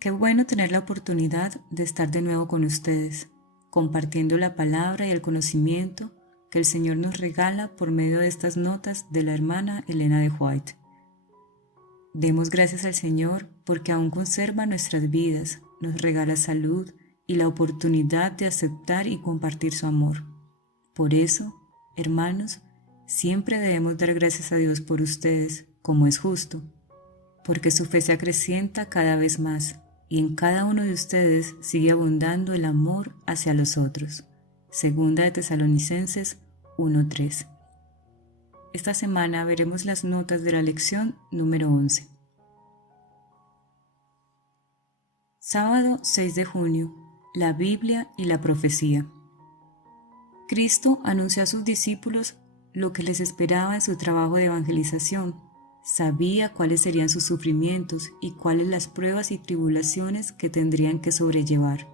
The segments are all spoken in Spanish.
Qué bueno tener la oportunidad de estar de nuevo con ustedes, compartiendo la palabra y el conocimiento que el Señor nos regala por medio de estas notas de la hermana Elena de White. Demos gracias al Señor porque aún conserva nuestras vidas, nos regala salud y la oportunidad de aceptar y compartir su amor. Por eso, hermanos, siempre debemos dar gracias a Dios por ustedes, como es justo, porque su fe se acrecienta cada vez más y en cada uno de ustedes sigue abundando el amor hacia los otros. Segunda de Tesalonicenses 1:3. Esta semana veremos las notas de la lección número 11. Sábado 6 de junio. La Biblia y la profecía. Cristo anunció a sus discípulos lo que les esperaba en su trabajo de evangelización. Sabía cuáles serían sus sufrimientos y cuáles las pruebas y tribulaciones que tendrían que sobrellevar.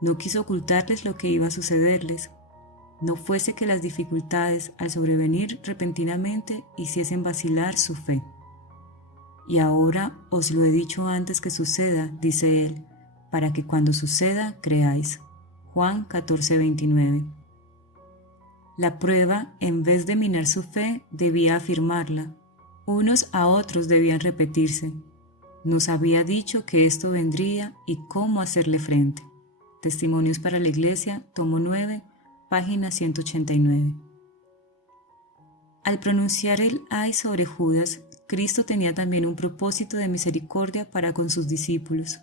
No quiso ocultarles lo que iba a sucederles. No fuese que las dificultades al sobrevenir repentinamente hiciesen vacilar su fe. Y ahora os lo he dicho antes que suceda, dice él, para que cuando suceda creáis. Juan 14:29. La prueba, en vez de minar su fe, debía afirmarla. Unos a otros debían repetirse. Nos había dicho que esto vendría y cómo hacerle frente. Testimonios para la Iglesia, tomo 9, página 189. Al pronunciar el ay sobre Judas, Cristo tenía también un propósito de misericordia para con sus discípulos.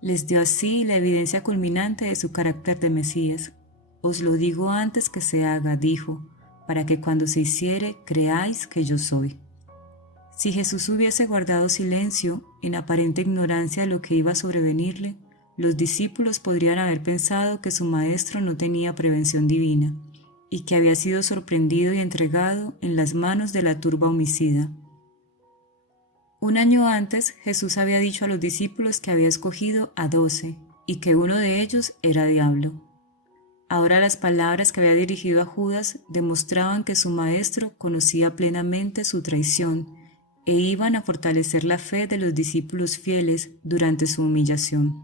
Les dio así la evidencia culminante de su carácter de Mesías. Os lo digo antes que se haga, dijo, para que cuando se hiciere creáis que yo soy. Si Jesús hubiese guardado silencio, en aparente ignorancia de lo que iba a sobrevenirle, los discípulos podrían haber pensado que su maestro no tenía prevención divina y que había sido sorprendido y entregado en las manos de la turba homicida. Un año antes, Jesús había dicho a los discípulos que había escogido a 12 y que uno de ellos era diablo. Ahora las palabras que había dirigido a Judas demostraban que su maestro conocía plenamente su traición e iban a fortalecer la fe de los discípulos fieles durante su humillación.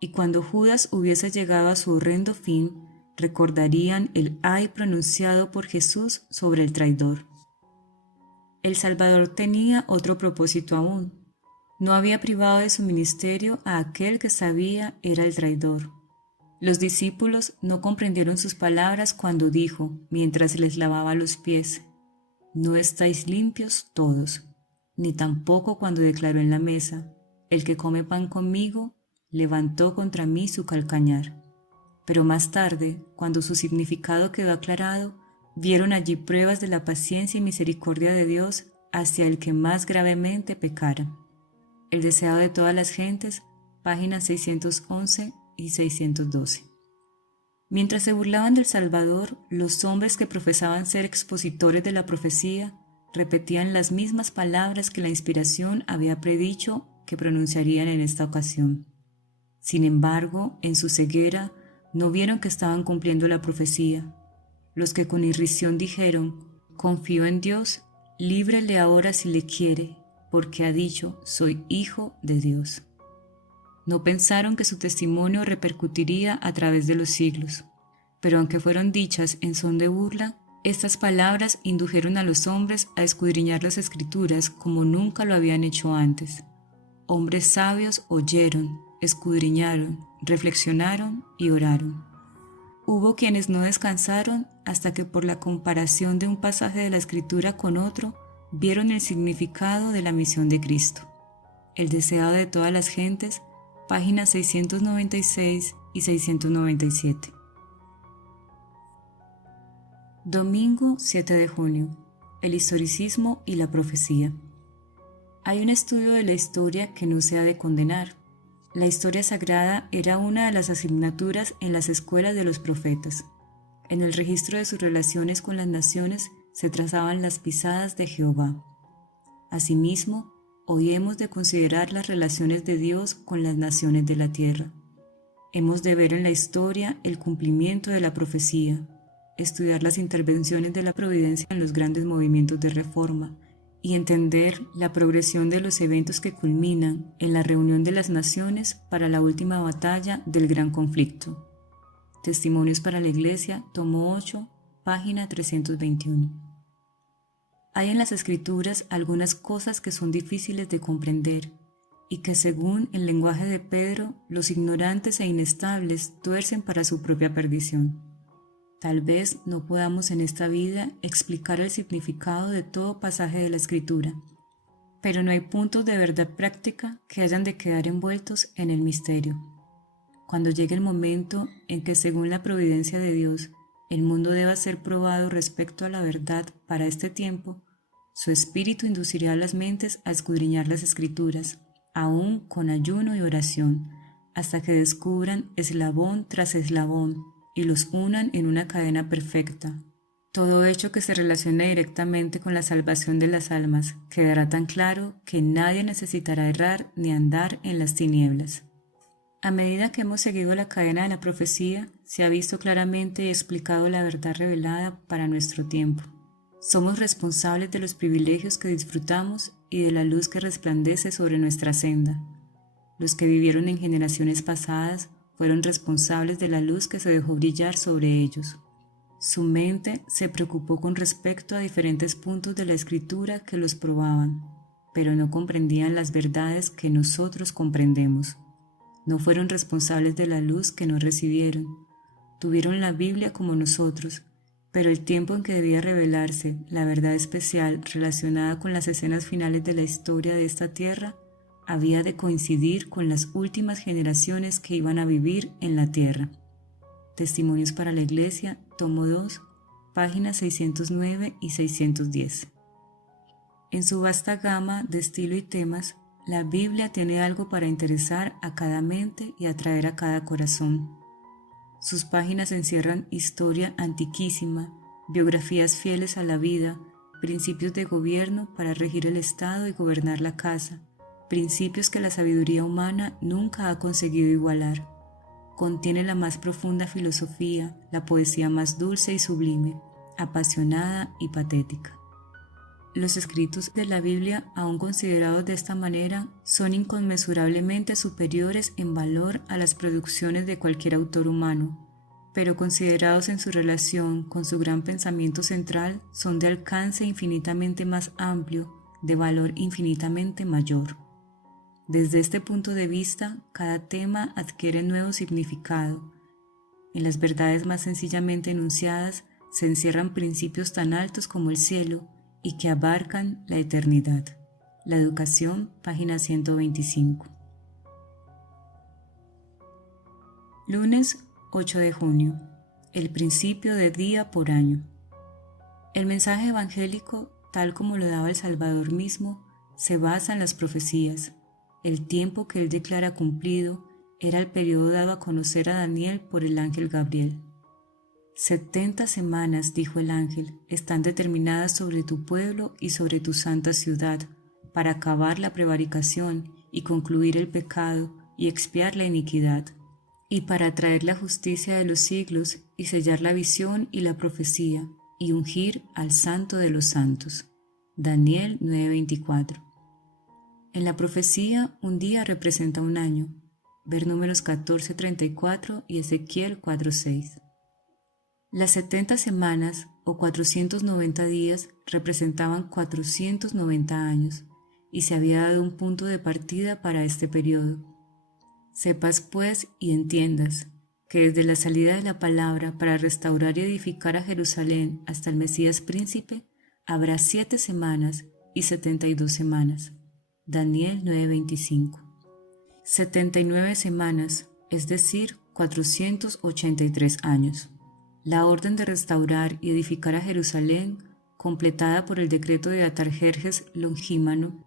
Y cuando Judas hubiese llegado a su horrendo fin, recordarían el ay pronunciado por Jesús sobre el traidor. El Salvador tenía otro propósito aún. No había privado de su ministerio a aquel que sabía era el traidor. Los discípulos no comprendieron sus palabras cuando dijo, mientras les lavaba los pies, no estáis limpios todos, ni tampoco cuando declaró en la mesa, el que come pan conmigo, levantó contra mí su calcañar. Pero más tarde, cuando su significado quedó aclarado, vieron allí pruebas de la paciencia y misericordia de Dios hacia el que más gravemente pecara. El deseado de todas las gentes, páginas 611 y 612. Mientras se burlaban del Salvador, los hombres que profesaban ser expositores de la profecía repetían las mismas palabras que la inspiración había predicho que pronunciarían en esta ocasión. Sin embargo, en su ceguera, no vieron que estaban cumpliendo la profecía. Los que con irrisión dijeron, confío en Dios, líbrele ahora si le quiere, porque ha dicho, soy hijo de Dios. No pensaron que su testimonio repercutiría a través de los siglos, pero aunque fueron dichas en son de burla, estas palabras indujeron a los hombres a escudriñar las Escrituras como nunca lo habían hecho antes. Hombres sabios oyeron, escudriñaron, reflexionaron y oraron. Hubo quienes no descansaron hasta que por la comparación de un pasaje de la Escritura con otro, vieron el significado de la misión de Cristo. El deseado de todas las gentes, páginas 696 y 697. Domingo 7 de junio. El historicismo y la profecía. Hay un estudio de la historia que no se ha de condenar. La historia sagrada era una de las asignaturas en las escuelas de los profetas. En el registro de sus relaciones con las naciones se trazaban las pisadas de Jehová. Asimismo, hoy hemos de considerar las relaciones de Dios con las naciones de la tierra. Hemos de ver en la historia el cumplimiento de la profecía, estudiar las intervenciones de la providencia en los grandes movimientos de reforma y entender la progresión de los eventos que culminan en la reunión de las naciones para la última batalla del gran conflicto. Testimonios para la Iglesia, tomo 8, página 321. Hay en las Escrituras algunas cosas que son difíciles de comprender y que, según el lenguaje de Pedro, los ignorantes e inestables tuercen para su propia perdición. Tal vez no podamos en esta vida explicar el significado de todo pasaje de la Escritura, pero no hay puntos de verdad práctica que hayan de quedar envueltos en el misterio. Cuando llegue el momento en que, según la providencia de Dios, el mundo deba ser probado respecto a la verdad para este tiempo, su espíritu inducirá a las mentes a escudriñar las Escrituras, aún con ayuno y oración, hasta que descubran eslabón tras eslabón y los unan en una cadena perfecta. Todo hecho que se relacione directamente con la salvación de las almas quedará tan claro que nadie necesitará errar ni andar en las tinieblas. A medida que hemos seguido la cadena de la profecía, se ha visto claramente y explicado la verdad revelada para nuestro tiempo. Somos responsables de los privilegios que disfrutamos y de la luz que resplandece sobre nuestra senda. Los que vivieron en generaciones pasadas fueron responsables de la luz que se dejó brillar sobre ellos. Su mente se preocupó con respecto a diferentes puntos de la Escritura que los probaban, pero no comprendían las verdades que nosotros comprendemos. No fueron responsables de la luz que no recibieron. Tuvieron la Biblia como nosotros, pero el tiempo en que debía revelarse la verdad especial relacionada con las escenas finales de la historia de esta tierra había de coincidir con las últimas generaciones que iban a vivir en la tierra. Testimonios para la Iglesia, tomo 2, páginas 609 y 610. En su vasta gama de estilo y temas, la Biblia tiene algo para interesar a cada mente y atraer a cada corazón. Sus páginas encierran historia antiquísima, biografías fieles a la vida, principios de gobierno para regir el Estado y gobernar la casa, principios que la sabiduría humana nunca ha conseguido igualar. Contiene la más profunda filosofía, la poesía más dulce y sublime, apasionada y patética. Los escritos de la Biblia, aún considerados de esta manera, son inconmensurablemente superiores en valor a las producciones de cualquier autor humano, pero considerados en su relación con su gran pensamiento central, son de alcance infinitamente más amplio, de valor infinitamente mayor. Desde este punto de vista, cada tema adquiere nuevo significado. En las verdades más sencillamente enunciadas se encierran principios tan altos como el cielo y que abarcan la eternidad. La Educación, página 125. Lunes 8 de junio. El principio de día por año. El mensaje evangélico, tal como lo daba el Salvador mismo, se basa en las profecías. El tiempo que él declara cumplido era el periodo dado a conocer a Daniel por el ángel Gabriel. 70 semanas, dijo el ángel, están determinadas sobre tu pueblo y sobre tu santa ciudad, para acabar la prevaricación y concluir el pecado y expiar la iniquidad, y para traer la justicia de los siglos y sellar la visión y la profecía, y ungir al Santo de los Santos. Daniel 9:24. En la profecía, un día representa un año. Ver Números 14:34 y Ezequiel 4:6. Las 70 semanas o 490 días representaban 490 años y se había dado un punto de partida para este periodo. Sepas pues y entiendas que desde la salida de la palabra para restaurar y edificar a Jerusalén hasta el Mesías príncipe habrá 7 semanas y 72 semanas. Daniel 9:25. 79 semanas, es decir, 483 años. La orden de restaurar y edificar a Jerusalén, completada por el decreto de Atarjerjes Longímano,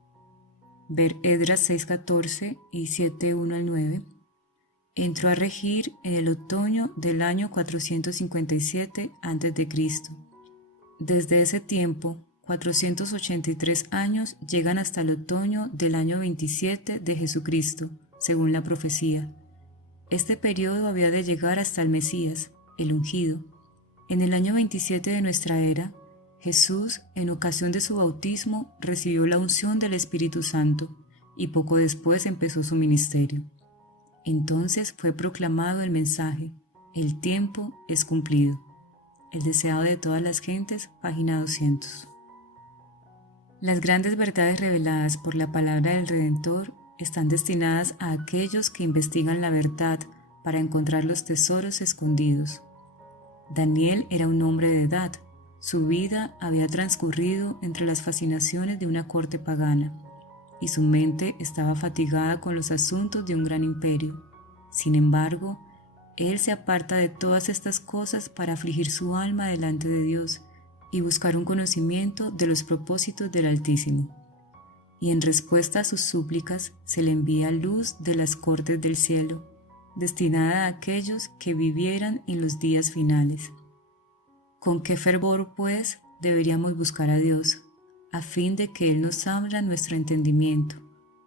ver Esdras 6:14 y 7:1 al 9, entró a regir en el otoño del año 457 a.C. Desde ese tiempo, 483 años llegan hasta el otoño del año 27 de Jesucristo, según la profecía. Este periodo había de llegar hasta el Mesías, el ungido. En el año 27 de nuestra era, Jesús, en ocasión de su bautismo, recibió la unción del Espíritu Santo y poco después empezó su ministerio. Entonces fue proclamado el mensaje: el tiempo es cumplido. El deseado de todas las gentes, página 200. Las grandes verdades reveladas por la palabra del Redentor están destinadas a aquellos que investigan la verdad para encontrar los tesoros escondidos. Daniel era un hombre de edad. Su vida había transcurrido entre las fascinaciones de una corte pagana, y su mente estaba fatigada con los asuntos de un gran imperio. Sin embargo, él se aparta de todas estas cosas para afligir su alma delante de Dios y buscar un conocimiento de los propósitos del Altísimo. Y en respuesta a sus súplicas se le envía luz de las cortes del cielo, destinada a aquellos que vivieran en los días finales. ¿Con qué fervor, pues, deberíamos buscar a Dios, a fin de que Él nos abra nuestro entendimiento,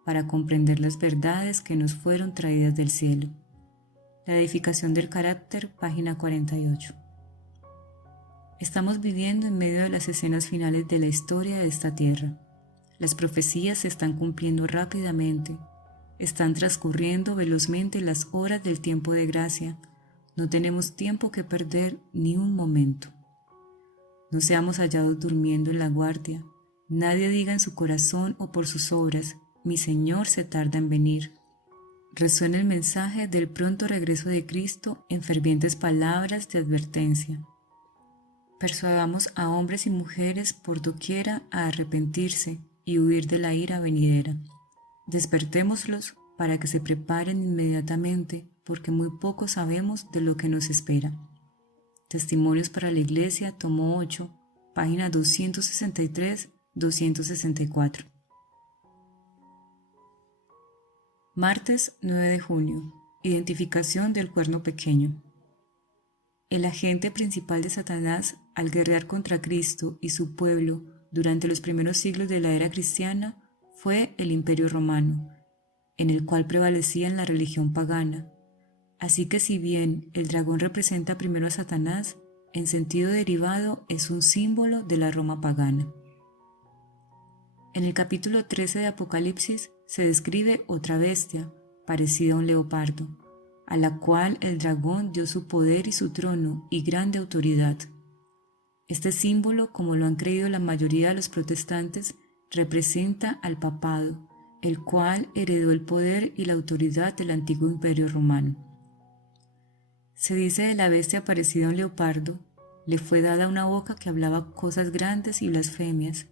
para comprender las verdades que nos fueron traídas del cielo? La edificación del carácter, página 48. Estamos viviendo en medio de las escenas finales de la historia de esta tierra. Las profecías se están cumpliendo rápidamente. Están transcurriendo velozmente las horas del tiempo de gracia. No tenemos tiempo que perder ni un momento. No seamos hallados durmiendo en la guardia. Nadie diga en su corazón o por sus obras: mi Señor se tarda en venir. Resuena el mensaje del pronto regreso de Cristo en fervientes palabras de advertencia. Persuadamos a hombres y mujeres por doquiera a arrepentirse y huir de la ira venidera. Despertémoslos para que se preparen inmediatamente, porque muy poco sabemos de lo que nos espera. Testimonios para la Iglesia, tomo 8, página 263-264. Martes 9 de junio. Identificación del cuerno pequeño. El agente principal de Satanás al guerrear contra Cristo y su pueblo durante los primeros siglos de la era cristiana fue el Imperio Romano, en el cual prevalecía la religión pagana. Así que si bien el dragón representa primero a Satanás, en sentido derivado es un símbolo de la Roma pagana. En el capítulo 13 de Apocalipsis se describe otra bestia, parecida a un leopardo, a la cual el dragón dio su poder y su trono y grande autoridad. Este símbolo, como lo han creído la mayoría de los protestantes, representa al papado, el cual heredó el poder y la autoridad del antiguo imperio romano. Se dice de la bestia parecida a un leopardo: le fue dada una boca que hablaba cosas grandes y blasfemias,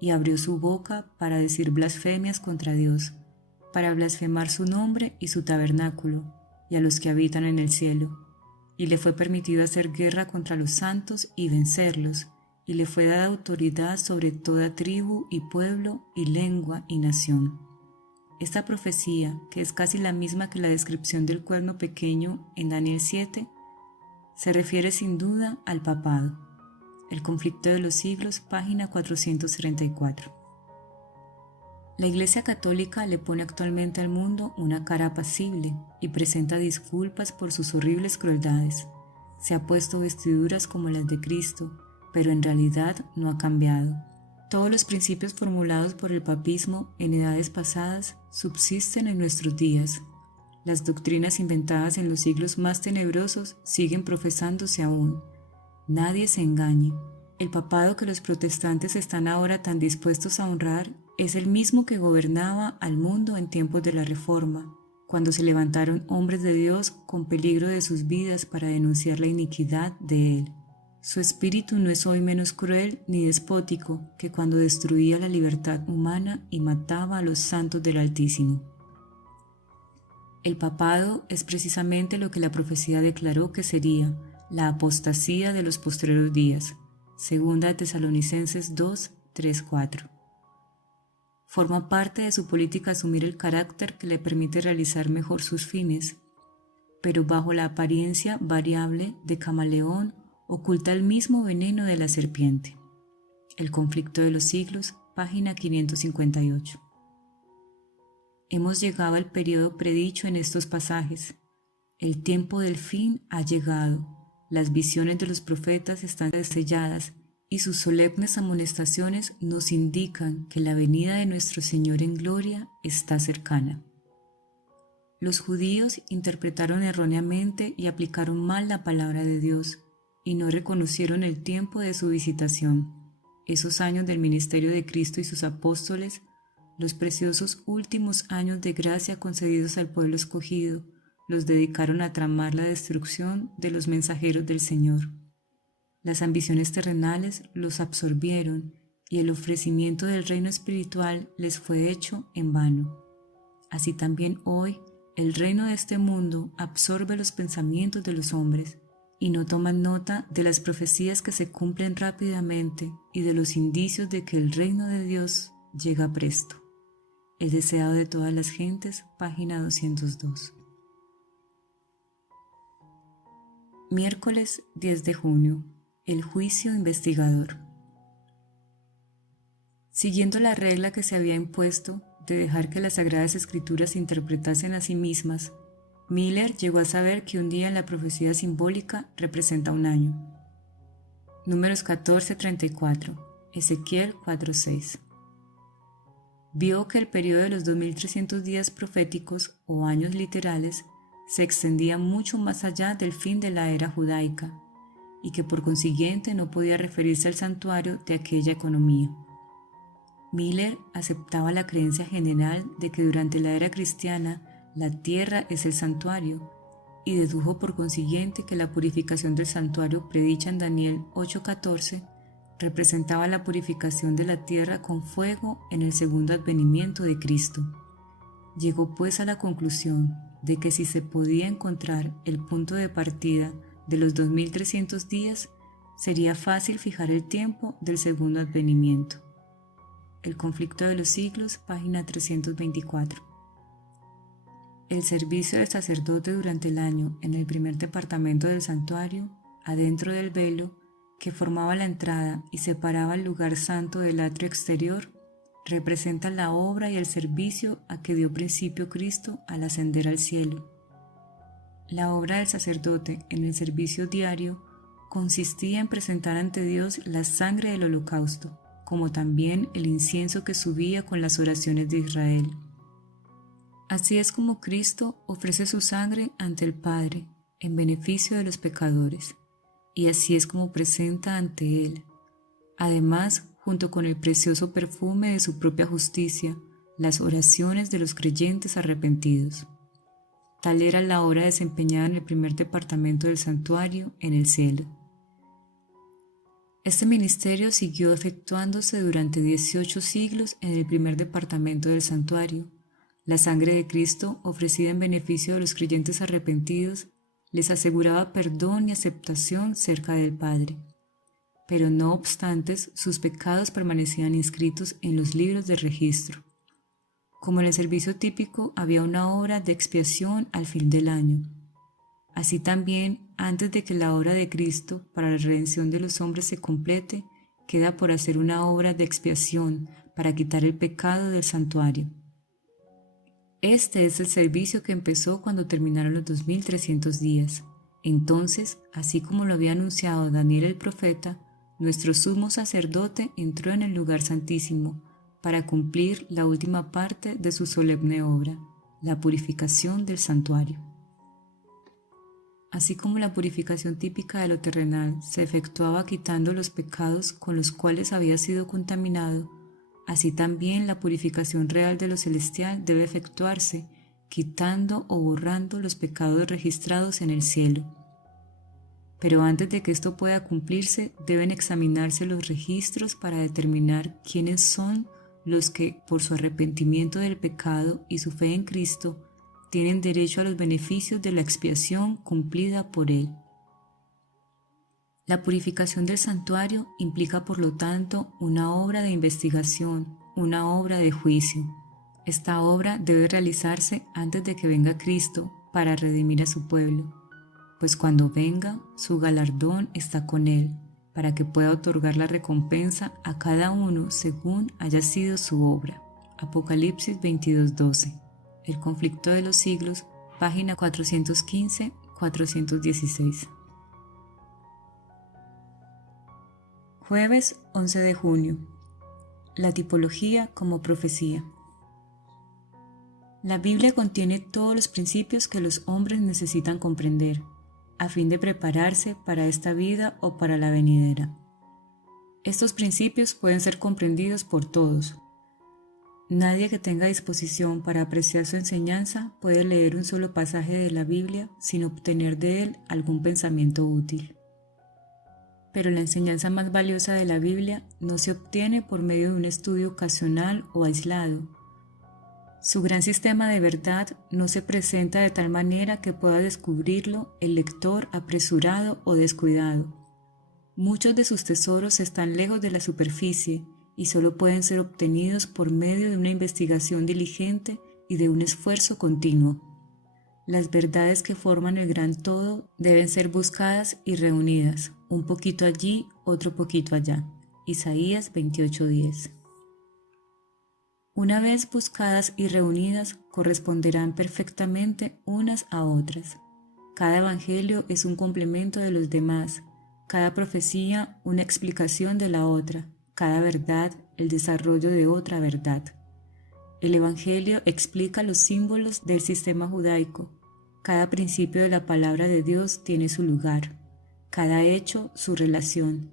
y abrió su boca para decir blasfemias contra Dios, para blasfemar su nombre y su tabernáculo, y a los que habitan en el cielo. Y le fue permitido hacer guerra contra los santos y vencerlos, y le fue dada autoridad sobre toda tribu y pueblo y lengua y nación. Esta profecía, que es casi la misma que la descripción del cuerno pequeño en Daniel 7, se refiere sin duda al papado. El conflicto de los siglos, página 434. La Iglesia Católica le pone actualmente al mundo una cara apacible y presenta disculpas por sus horribles crueldades. Se ha puesto vestiduras como las de Cristo, pero en realidad no ha cambiado. Todos los principios formulados por el papismo en edades pasadas subsisten en nuestros días. Las doctrinas inventadas en los siglos más tenebrosos siguen profesándose aún. Nadie se engañe. El papado que los protestantes están ahora tan dispuestos a honrar es el mismo que gobernaba al mundo en tiempos de la Reforma, cuando se levantaron hombres de Dios con peligro de sus vidas para denunciar la iniquidad de él. Su espíritu no es hoy menos cruel ni despótico que cuando destruía la libertad humana y mataba a los santos del Altísimo. El papado es precisamente lo que la profecía declaró que sería: la apostasía de los postreros días. Segunda de Tesalonicenses 2, 3, 4. Forma parte de su política asumir el carácter que le permite realizar mejor sus fines, pero bajo la apariencia variable de camaleón oculta el mismo veneno de la serpiente. El conflicto de los siglos, página 558. Hemos llegado al periodo predicho en estos pasajes. El tiempo del fin ha llegado. Las visiones de los profetas están selladas y sus solemnes amonestaciones nos indican que la venida de nuestro Señor en gloria está cercana. Los judíos interpretaron erróneamente y aplicaron mal la palabra de Dios y no reconocieron el tiempo de su visitación, esos años del ministerio de Cristo y sus apóstoles, los preciosos últimos años de gracia concedidos al pueblo escogido, los dedicaron a tramar la destrucción de los mensajeros del Señor. Las ambiciones terrenales los absorbieron y el ofrecimiento del reino espiritual les fue hecho en vano. Así también hoy, el reino de este mundo absorbe los pensamientos de los hombres y no toman nota de las profecías que se cumplen rápidamente y de los indicios de que el reino de Dios llega presto. El deseado de todas las gentes, página 202. Miércoles 10 de junio. El juicio investigador. Siguiendo la regla que se había impuesto de dejar que las Sagradas Escrituras se interpretasen a sí mismas, Miller llegó a saber que un día en la profecía simbólica representa un año. Números 14:34, Ezequiel 4:6. Vio que el periodo de los 2300 días proféticos o años literales se extendía mucho más allá del fin de la era judaica y que por consiguiente no podía referirse al santuario de aquella economía. Miller aceptaba la creencia general de que durante la era cristiana la tierra es el santuario y dedujo por consiguiente que la purificación del santuario predicha en Daniel 8:14 representaba la purificación de la tierra con fuego en el segundo advenimiento de Cristo. Llegó pues a la conclusión de que si se podía encontrar el punto de partida de los 2300 días, sería fácil fijar el tiempo del segundo advenimiento. El conflicto de los siglos, página 324. El servicio del sacerdote durante el año en el primer departamento del santuario, adentro del velo, que formaba la entrada y separaba el lugar santo del atrio exterior, representa la obra y el servicio a que dio principio Cristo al ascender al cielo. La obra del sacerdote en el servicio diario consistía en presentar ante Dios la sangre del holocausto, como también el incienso que subía con las oraciones de Israel. Así es como Cristo ofrece su sangre ante el Padre en beneficio de los pecadores, y así es como presenta ante Él, además, junto con el precioso perfume de su propia justicia, las oraciones de los creyentes arrepentidos. Tal era la obra desempeñada en el primer departamento del santuario en el cielo. Este ministerio siguió efectuándose durante 18 siglos en el primer departamento del santuario. La sangre de Cristo, ofrecida en beneficio de los creyentes arrepentidos, les aseguraba perdón y aceptación cerca del Padre. Pero no obstante, sus pecados permanecían inscritos en los libros de registro. Como en el servicio típico, había una obra de expiación al fin del año. Así también, antes de que la obra de Cristo para la redención de los hombres se complete, queda por hacer una obra de expiación para quitar el pecado del santuario. Este es el servicio que empezó cuando terminaron los 2300 días. Entonces, así como lo había anunciado Daniel el profeta, nuestro sumo sacerdote entró en el lugar santísimo para cumplir la última parte de su solemne obra, la purificación del santuario. Así como la purificación típica de lo terrenal se efectuaba quitando los pecados con los cuales había sido contaminado, así también la purificación real de lo celestial debe efectuarse quitando o borrando los pecados registrados en el cielo. Pero antes de que esto pueda cumplirse, deben examinarse los registros para determinar quiénes son los que, por su arrepentimiento del pecado y su fe en Cristo, tienen derecho a los beneficios de la expiación cumplida por Él. La purificación del santuario implica, por lo tanto, una obra de investigación, una obra de juicio. Esta obra debe realizarse antes de que venga Cristo para redimir a su pueblo, pues cuando venga, su galardón está con Él, para que pueda otorgar la recompensa a cada uno según haya sido su obra. Apocalipsis 22:12. El conflicto de los siglos, página 415-416. Jueves 11 de junio. La tipología como profecía. La Biblia contiene todos los principios que los hombres necesitan comprender, a fin de prepararse para esta vida o para la venidera. Estos principios pueden ser comprendidos por todos. Nadie que tenga disposición para apreciar su enseñanza puede leer un solo pasaje de la Biblia sin obtener de él algún pensamiento útil. Pero la enseñanza más valiosa de la Biblia no se obtiene por medio de un estudio ocasional o aislado. Su gran sistema de verdad no se presenta de tal manera que pueda descubrirlo el lector apresurado o descuidado. Muchos de sus tesoros están lejos de la superficie y solo pueden ser obtenidos por medio de una investigación diligente y de un esfuerzo continuo. Las verdades que forman el gran todo deben ser buscadas y reunidas, un poquito allí, otro poquito allá. Isaías 28:10. Una vez buscadas y reunidas, corresponderán perfectamente unas a otras. Cada evangelio es un complemento de los demás, cada profecía una explicación de la otra, cada verdad el desarrollo de otra verdad. El evangelio explica los símbolos del sistema judaico. Cada principio de la palabra de Dios tiene su lugar, cada hecho su relación.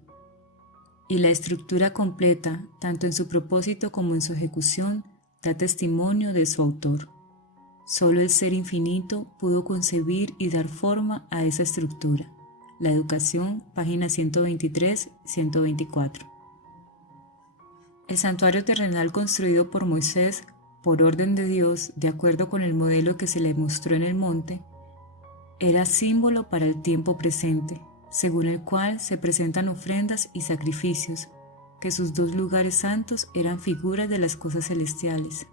Y la estructura completa, tanto en su propósito como en su ejecución, da testimonio de su autor. Solo el Ser Infinito pudo concebir y dar forma a esa estructura. La Educación, páginas 123-124. El santuario terrenal construido por Moisés, por orden de Dios, de acuerdo con el modelo que se le mostró en el monte, era símbolo para el tiempo presente, según el cual se presentan ofrendas y sacrificios, que sus dos lugares santos eran figuras de las cosas celestiales,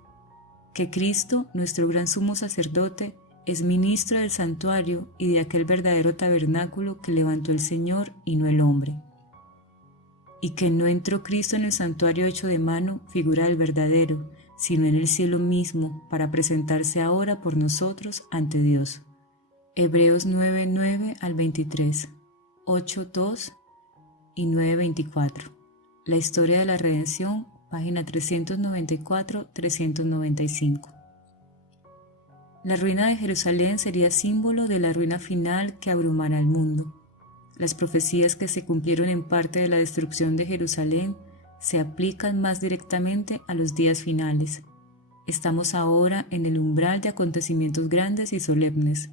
que Cristo, nuestro gran sumo sacerdote, es ministro del santuario y de aquel verdadero tabernáculo que levantó el Señor y no el hombre, y que no entró Cristo en el santuario hecho de mano, figura del verdadero, sino en el cielo mismo, para presentarse ahora por nosotros ante Dios. Hebreos 9:9 al 23. 8:2 y 9:24. La historia de la redención, página 394-395. La ruina de Jerusalén sería símbolo de la ruina final que abrumará al mundo. Las profecías que se cumplieron en parte de la destrucción de Jerusalén se aplican más directamente a los días finales. Estamos ahora en el umbral de acontecimientos grandes y solemnes.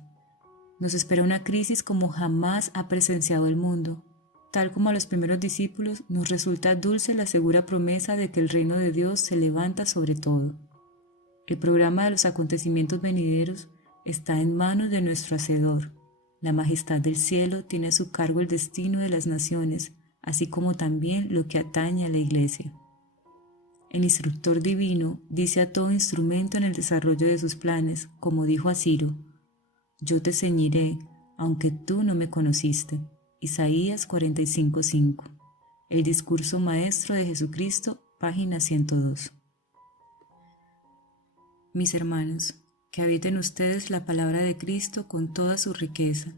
Nos espera una crisis como jamás ha presenciado el mundo. Tal como a los primeros discípulos, nos resulta dulce la segura promesa de que el reino de Dios se levanta sobre todo. El programa de los acontecimientos venideros está en manos de nuestro Hacedor. La majestad del cielo tiene a su cargo el destino de las naciones, así como también lo que atañe a la Iglesia. El instructor divino dice a todo instrumento en el desarrollo de sus planes, como dijo a Ciro: yo te ceñiré, aunque tú no me conociste. Isaías 45:5. El discurso maestro de Jesucristo, página 102. Mis hermanos, que habite en ustedes la palabra de Cristo con toda su riqueza.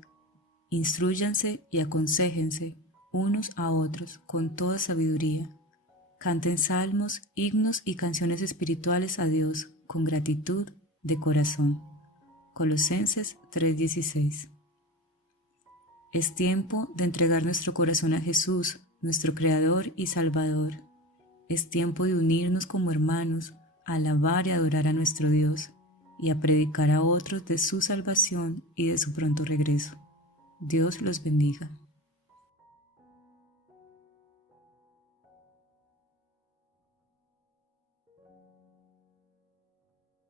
Instrúyanse y aconséjense unos a otros con toda sabiduría. Canten salmos, himnos y canciones espirituales a Dios con gratitud de corazón. Colosenses 3:16. Es tiempo de entregar nuestro corazón a Jesús, nuestro Creador y Salvador. Es tiempo de unirnos como hermanos, a alabar y adorar a nuestro Dios y a predicar a otros de su salvación y de su pronto regreso. Dios los bendiga.